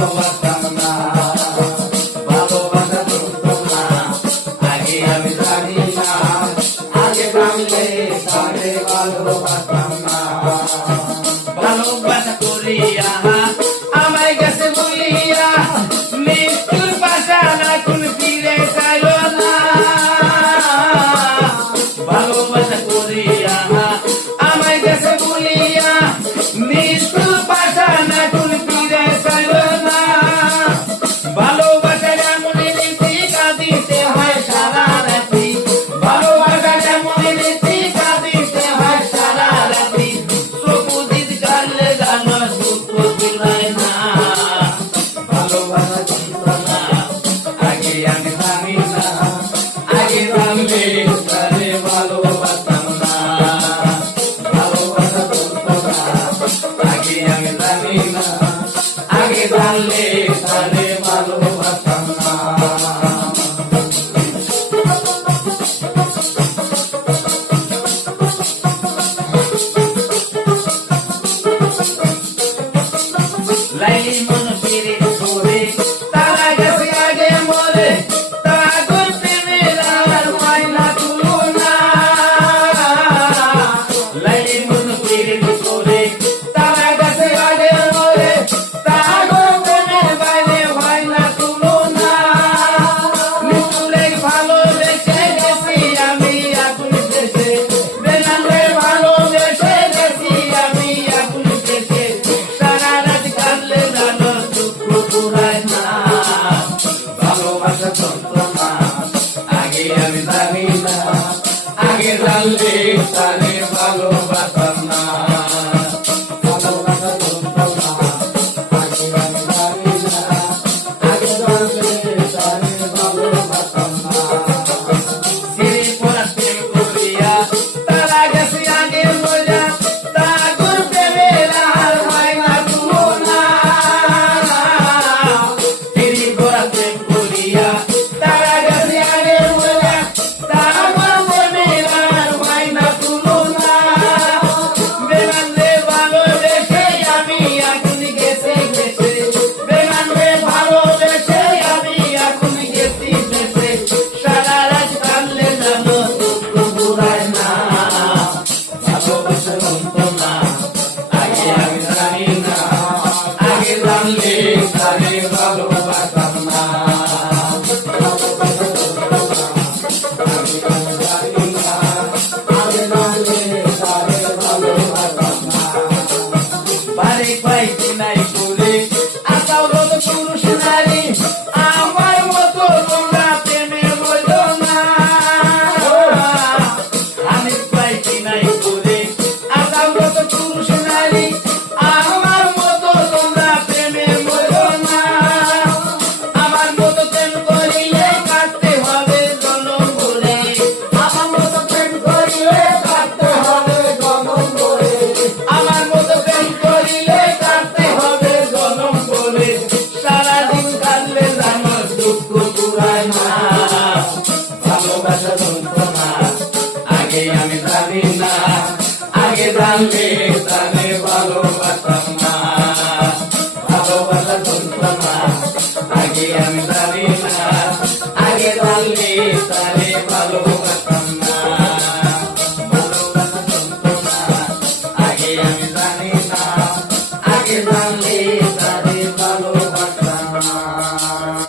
ভালোবাসতাম না, ভালোবাসা চলতো না, আগে আমি জানি না, আগে জানলে তারে ভালোবাসতাম না। ভালোবাসা করিয়া আমায় গেছে বলিয়া মৃত্যুর পাশান এখন ফিরে চাইল না। ভালোবাসা করিয়া আমায় গেছে বলিয়া মৃত্যুর পাশান এখন ফিরে চাইল না। ভালোবাসার এমন রীতি কাঁদিতে হয় সারা রাতি, ভালোবাসার এমন রীতি কাঁদিতে হয় সারা রাতি। সবুজিত গালে গানো দুঃখ দিলাই না, ভালোবাসা ছিল না, আগে আমি জানি না, আগে জানলে তারে ভালোবাসতাম না, ভালোবাসা চলতো না, আগে আমি জানি না, আগে জানলে তারে ভালোবাসতাম না। লাইলি মন ফিরে ঘুরে তারা গেছে আগে মরে, তারা করতে মেলার ময়না তুলো না। লাইলি মন ফিরে ঘুরে তারা গেছে আগে মরে, তারা করতে বাইরে ময়না তুলো না। মৃত্যুরে ভালোবেসে গেছি আমি আগুন শেষে, বেনালে ভালোবেসে গেছি আমি আগুন শেষে। সারা রাত কাঁদলে জানো দুঃখ পুরায় না, ভালোবাসা চলতো না, আগে আমি জানি না, আগে জানলে তারে ভালোবাসতাম না, ভালোবাসা চলতো না, আগে আমি জানি না, আগে জানলে তারে ভালোবাসতাম না। সিঁড়ি পড়া প্রেম করিয়া তারা গেছে আগে মজা, তারা করতে বেলার হয় না তুলো না। সিঁড়ি পড়া প্রেম করিয়া তারা গেছে আগে মজা, তারা করতে বেলার হয় না তুলো না। বেমানরে ভালোবেসে আমি এখন গেছি গেছে, বেমানরে ভালোবেসে আমি এখন গেছি গেছে। সারা রাত কাঁদলে জানো দুঃখ পুরায় না, ভালোবাসা চলতো না, আগে আমি জানি না, আগে জানলে তারে ভালোবাসতাম না, ভালোবাসা চলতো না, আগে আমি জানি না, আগে জানলে তারে ভালোবাসতাম না। বাড়ি পাইছি নাই বলে আসাও রোদ পুরুষ নারী, আমার মতো তোমরা প্রেমে বোঝো না। আমি পাইছি নাই বলে আসাও রোদ পুরুষ নারী, আমার মতো তোমরা প্রেমে বোঝো না। আমার মতো প্রেম করিলে কাটতে হবে জনম ভরে, আমার মতো প্রেম করিলে কাটতে হবে জনম ভরে, আমার মতো প্রেম করিলে কাটতে হবে জনম ভরে। সারাদিন কাঁদলে জানো দুঃখ পুরায় না, ভালোবাসা চলতো না, আগে আমি জানি না, আগে জানলে তারে ভালোবাসতাম না, ভালোবাসা চলতো না, আগে আমি জানি না, আগে জানলে তারে ভালোবাসতাম